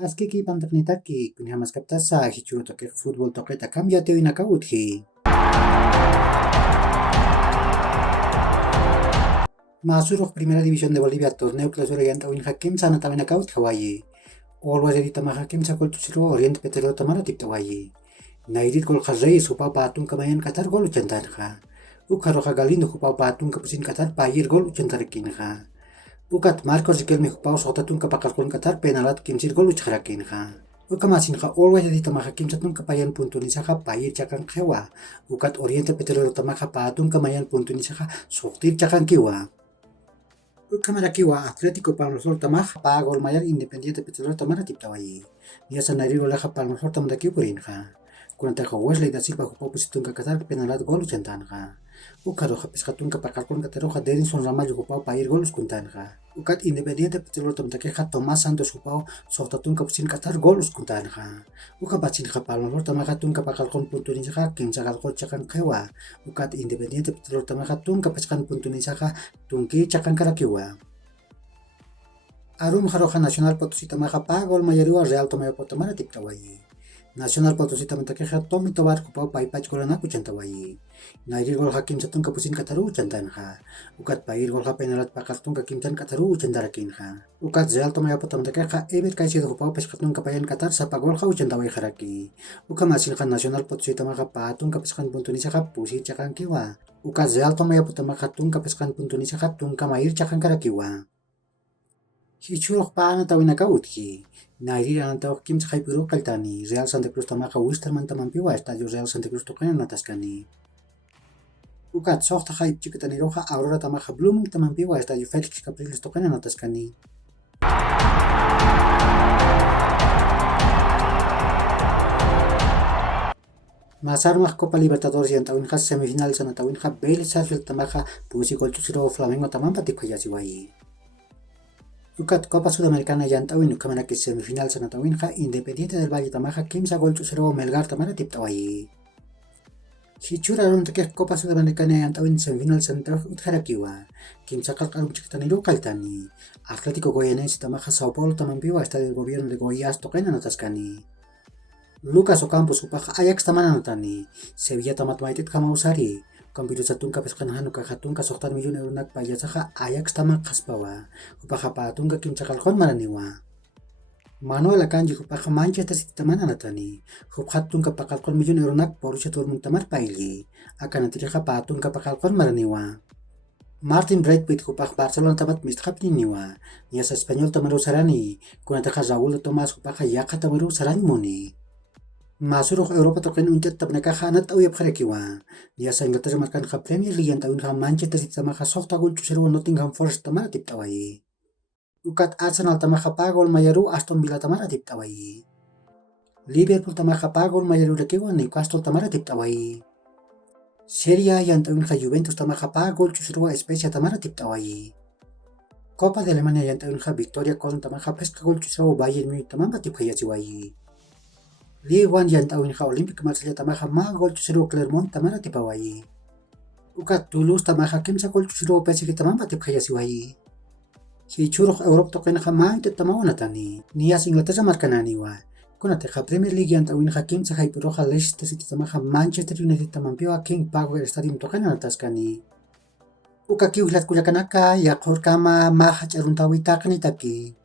Askiki pantaknitaki kunihamaskaptasa hichuro toke fútbol toqueta cambiate inakautji. Masuruq Primera División de Bolivia torneo clausura yanta hakim sana tamina kaut hawaii. Always edita mahakim sa gol tusiro Oriente Petrolero tamara tip tawayi. Nairit gol khazai supa patung kamayan Qatar gol ucantan ha. Ukharoha galindo hupa patung kapusin Qatar payir gol ucantarakin ha. Ukat Marcos Riquelme hupau sotatun kapakakon Qatar penalat kimsir gol ucharakin ha. Ukamasin ha always edita mahakim satun kapayan puntunisa ha payir cakang kewa. Ukat Oriente Petrolero tamaha patung kamayan puntunisa ha soktir cakang kiwa. Kamera kiwa Atlético Palmaflor tamaj pa gol mayor Independiente Petrolero tamara tiptawayi. Nia sanari goleja Palmaflor tamda kiupurinja. Kuranta Wesley da Silva hupo positunga Qatar penalat gol uchantanja. Ukaroja pescatunga pakalkon kataroja Denison Ramallo hupao pair golos kuntanja. Ukat Independiente Petrolero tamda keja Tomás Santos hupao sohtatunga pusin Qatar golos kuntanja. Uka batsinja Palmaflor tamaja tunga pakalkon puntuninja kinsagal gol cakan kewa. Ukat Independiente Petrolero tamaja tunga pescan puntuninja tungki cakan karakiwa. Arum Jaroja Nacional Potosí tamaja pa gol mayarua Real Tomayapo tamara tiptawayi. Nacional Potosí tamantakeja Tomi Tobar kupau paipach golana kuchantawayi. Nairi gol hakim satun kapusin kataru chantanha. Ukat pair gol penalat pakartun kakimtan kataru chandarakinha. Ukat Real Tomayapo tamantakeja Eber Kaisido kupau peskatun kapayan Qatar sapa gol chantawayi haraki. Uka masilkan Nacional Potosí tamaja patun kapeskan puntunisa pusi cakan kiwa. Ukat Real Tomayapo tamaja tun kapeskan puntunisa tun kamair cakan karakiwa. Hichurok paana tawina kautki. Nairi antawak kim sakai puro kaltani. Real Santa Cruz tamaka Wisterman tamampiwa estadio Real Santa Cruz tokena nataskani. Ukat sok takai chikatani roja Aurora tamaka Blooming tamampiwa estadio Felix Capriles tokena nataskani. Masarmah Copa Libertadores yang tawin khas semifinal sana tawin khas Vélez Sarsfield tamaka pusi gol tusiro Flamengo tamampa tipkayasiwai. Ukat Copa Sudamericana yang tawin ukamana ke semifinal sana tawin ha Independiente del Valle tamaja kimsa gol tusiro Melgar tamara tiptawayi. Hichura ron tekeh Copa Sudamericana yang tawin semifinal sana tawin utharakiwa. Kimsa kalkalum chikitaniro kaltani. Atlético Goianense tamaja Sao Paulo tamampiwa estadio del gobierno de Goiás tokena nataskani. Lucas Ocampos upaja Ajax tamana natani. Sevilla tamat maitit kama usari. Kampiru satunga peskanahanu kahatunga soktan milyon euronak payasaha Ajax tamak kaspawa. Upaha patunga kimsakalkon maraniwa. Manuel Akanji upaha Manchester City tamana natani. Huphatunga pakalkon milyon euronak Borussia Dortmund tamar paili. Akan natiriha patunga pakalkon maraniwa. Martin Braithwaite upaha Barcelona tamat misthapniniwa. Niasa Espanyol tamaru sarani. Kunataha Raúl Tomás upaha Yaka tamaru sarani moni. Masuk Eropa token untet tabnaka hanat au yap kharakiwa. Dia sa Inglaterra markan kha Premier League yang tahun kha Manchester City sama kha sokta gol tusero Nottingham Forest tamara tiptawai. Ukat Arsenal tama kha pagol mayaru Aston Villa tamara tiptawai. Liverpool tama kha pagol mayaru rekewa Newcastle tamara tiptawai. Serie A yang tahun kha Juventus tama kha pagol tusero Spezia tamara tiptawai. Copa de Alemania yang tahun kha Victoria Köln tama kha peska gol tusero Bayern Munich tamara tipkhayasiwai. Ligue 1 yang tahun kha Olympique Marseille tamaha ma gol tusiro Clermont tamara tipawayi. Ukat Toulouse tamaha kimsa gol tusiro PSG tamama tipkhayasiwayi. Hichurok Europe token kha ma ite tamawana tani. Nias Inglaterra markananiwa. Kunate kha Premier League yang tahun kha kimsa haipuro kha Leicester City tamaha Manchester United tamampiwa King Power Stadium token nataskani. Uka kiuhlat kulakanaka ya kama maha charuntawi takni taki.